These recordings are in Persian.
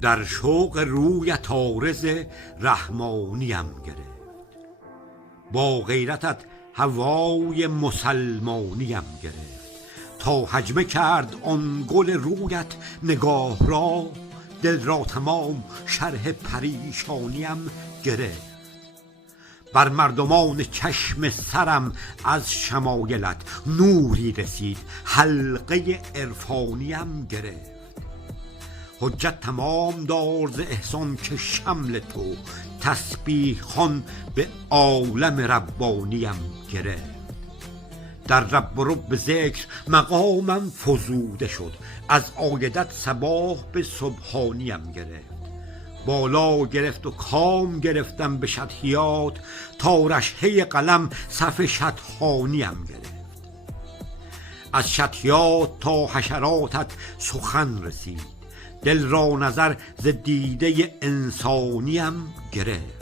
در شوق رویت عارض رحمانیم گرفت. با غیرتت هوای مسلمانیم گرفت. تا هجمه کرد آن گل رویت نگاه را، دل را تمام شرح پریشانیم گرفت. بر مردمان چشم سرم از شمایلت نوری رسید، حلقه عرفانیم گرفت. حجت تمام دار ز احسان که شمل تو، تسبیح خوان به عالم ربانیم گرفت. در رب و رب ذکر مقامم فزوده شد، از عایدت صباح به سبحانیم گرفت. بالا گرفت و کام گرفتم به شطحیات، تا رشحه قلم صف شطحانیم گرفت. از شطحیات تا حشراتت سخن رسید، دل را نظر ز دیده انسانیم گرفت.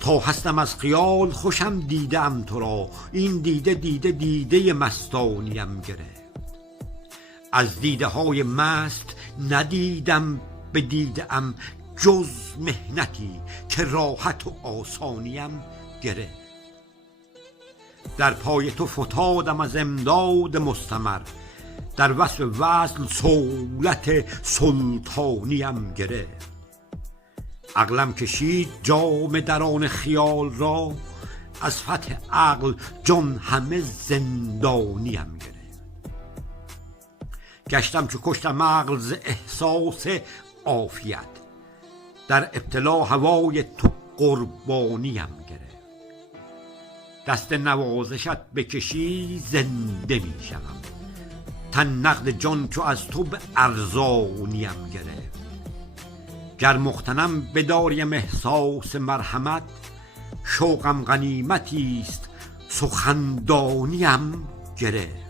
تا هستم از خیال خوشم دیدم تو را، این دیده دیده مستانیم گرفت. از دیده های مست ندیدم به دیده ام جز محنتی، که راحت و آسانیم گرفت. در پای تو فتادم از امداد مستمر، در وصف وصل صولت سلطانیم گرفت. عقلم کشید جام درون خیال را، از فتح عقل جان همه زندانیم گرفت. گشتم چو کشتم عقل ز احساس عافیت، در ابتلا هوای تو قربانیم گرفت. دست نوازشت بکشی زنده می شوم، تن نقد جان چو از تو به ارزانیم گرفت. گر مغتنم بداریم احساس مرحمت، شوقم غنیمتیست سخندانیم گرفت.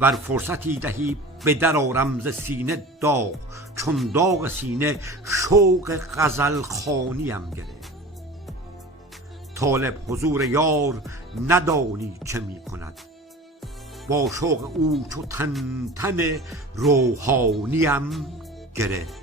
ور فرصتی دهی به در آرم ز سینه داغ، چون داغ سینه شوق غزل خوانیم گرفت. طالب حضور یار ندانی چه می کند، با شوق او چو تن روحانیم گرفت.